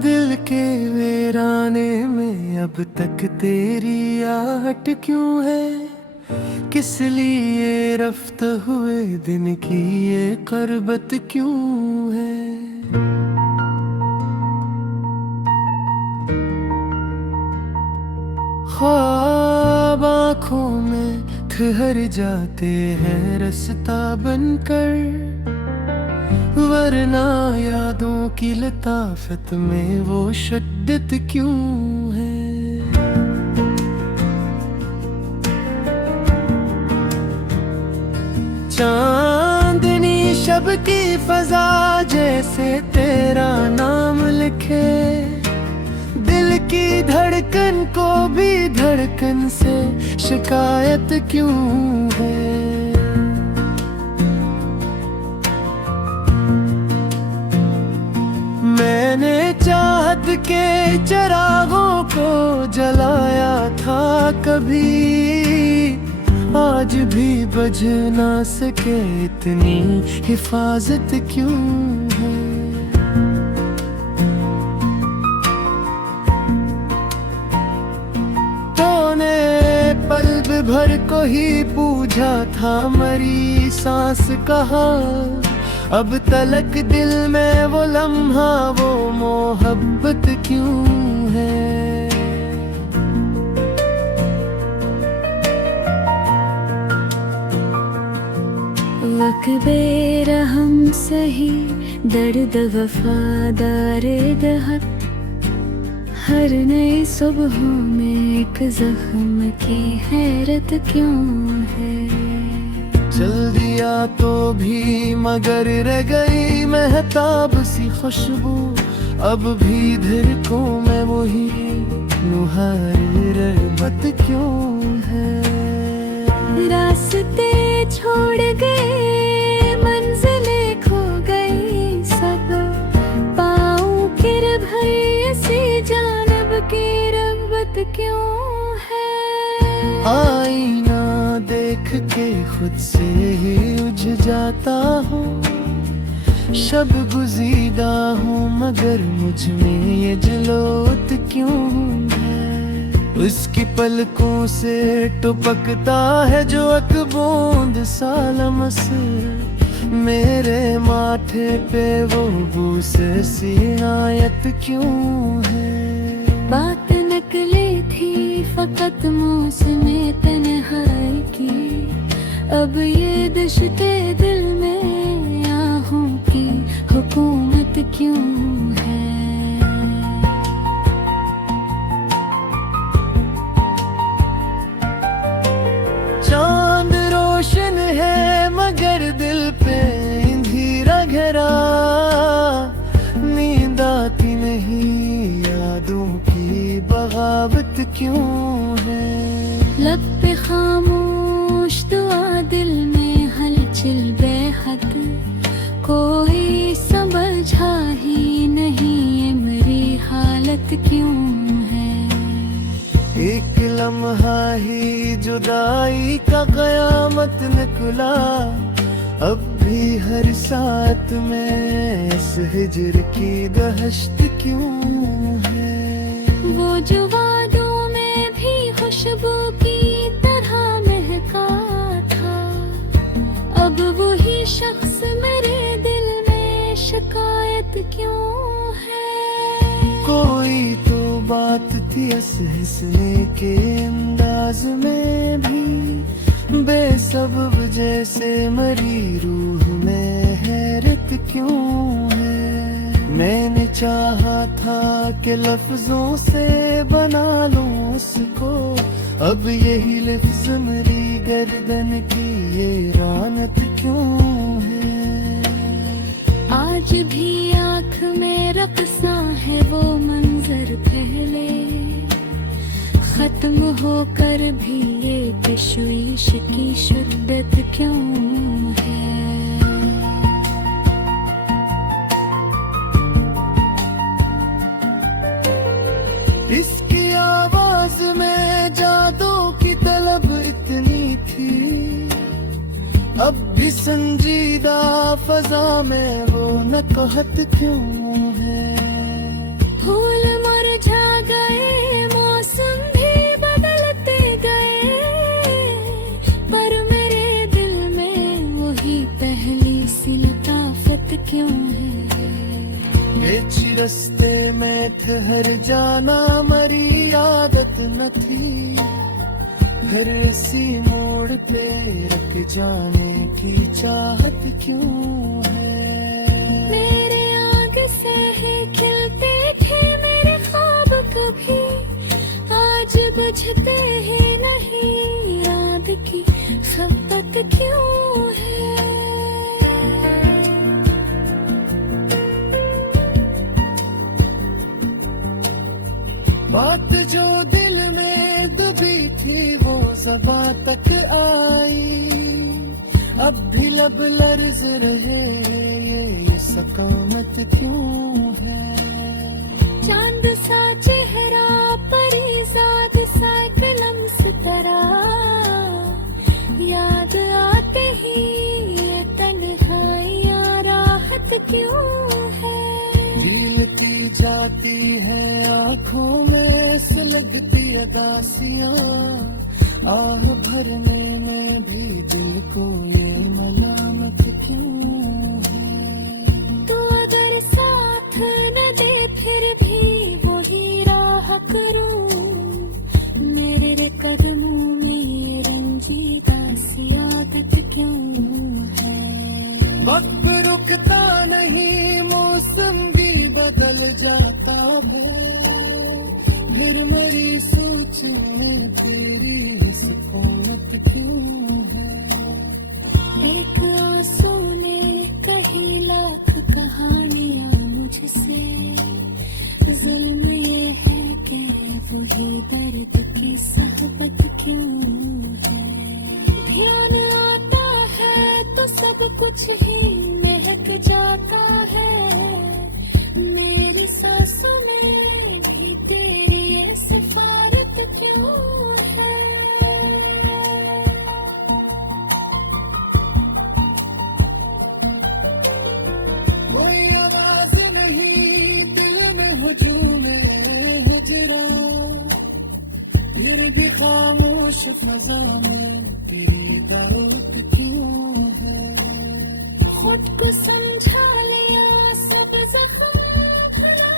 दिल के वीराने में अब तक तेरी आहट क्यों है? किस लिए रफ्त हुए दिन की ये करबत क्यों है? ख्वाब आँखों में ठहर जाते हैं रास्ता बनकर, वरना यादों की लताफत में वो शिद्दत क्यों है? चांदनी शब की फजा जैसे तेरा नाम लिखे, दिल की धड़कन को भी धड़कन से शिकायत क्यों है? मैंने चाहत के चिरागों को जलाया था कभी, आज भी बुझ ना सके इतनी हिफाजत क्यों है? तूने पल भर को ही पूछा था मरी सांस कहाँ, अब तलक दिल में वो लम्हा वो मोहब्बत क्यों है? वक़्बे रहम सही दर्द वफादार दहक, हर नई सुबहों में एक जख्म की हैरत क्यों है? चल दिया तो भी मगर रह गई महताब सी खुशबू, अब भी धड़कों में वही नुहार रहमत क्यों है? रास्ते छोड़ गए मंजिलें खो गई सब, पाँव गिर भरी ऐसी जानब की रग़बत क्यों है? आईना देख के खुद से ही उलझ जाता हूँ, शब गुज़ीदा हूँ मगर मुझ में ये जलोत क्यों है? उसकी पलकों से टपकता है जो एक बूंद सा लमस, मेरे माथे पे वो बूसे सी आयत क्यों है? बात नकली थी फकत मौसमे तन्हाई की, अब ये दश्ते दिल में आहों की हुकूमत क्यों है? चांद रोशन है मगर दिल पे अंधेरा घिरा, नींद आती नहीं यादों की बगावत क्यों है? लब पे खामोश दुआ दिल में हलचल बेहद, कोई समझा ही नहीं ये मेरी हालत क्यों है? एक लम्हा ही जुदाई का कयामत निकला, अब भी हर साथ में इस हिजर की दहशत क्यों है? वो जो वादों में भी खुशबू की तरह महका था, अब वही शख्स मेरे दिल में शिकायत क्यों है? कोई तो बात थी हंसने के अंदाज में भी, बेसबब जैसे मरी रूह में हैरत क्यों है? मैंने चाहा था कि लफ्जों से बना लूं उसको, अब यही लफ्ज मेरी गर्दन की ये रानत क्यों है? आज भी आँख में रक़्सा है वो मंजर पहले, खत्म होकर भी ये तशवीश की शिद्दत क्यों है? इसकी आवाज में जादू की तलब इतनी थी, अब भी संजीदा फजा में वो नकहत क्यों है? फूल मुरझा गए, मौसम भी बदलते गए, पर मेरे दिल में वही पहली सी लताफत क्यों है? बीच रस्ते में ठहर जाना मरी आदत न थी, हर इसी मोड़ पे रुक जाने की चाहत क्यों है? मेरे आगे से ही खिलते थे मेरे ख्वाब, कभी आज बुझते ही नहीं, याद की खपत क्यों है? बात जो दिल में दबी थी वो ज़बां तक आई, अब भी लब लर्ज रहे, ये सकामत क्यों है? चांद सा चेहरा, परीज़ाद सा एक लम्स तरह, याद आते ही ये तन्हाइयाँ राहत क्यों है? झीलती जाती है आँखों में सुलगती अदासियाँ, आह भरने में भी दिल को ये मलामत क्यों है? तो अगर साथ न दे फिर भी वही राह करूं, मेरे कदमों में ये रंजीदा सी आदत क्यों है? वक्त रुकता नहीं, मौसम भी बदल जाता है, फिर मेरी सोच में तेरी सुकूनत क्यों है? एक आंसू ने कही लाख कहानियां मुझसे, जुल्म ये है कि वही दर्द की सहबत क्यों है? ध्यान आता है तो सब कुछ ही महक जाता है, मेरी सांसों में भी तेरी ये सिफारत क्यों है? कोई आवाज नहीं दिल में हुजूम हिजरा, फिर भी खामोश फजा में तेरी दावत क्यों है? खुद को समझा लिया, सब जख्म भुला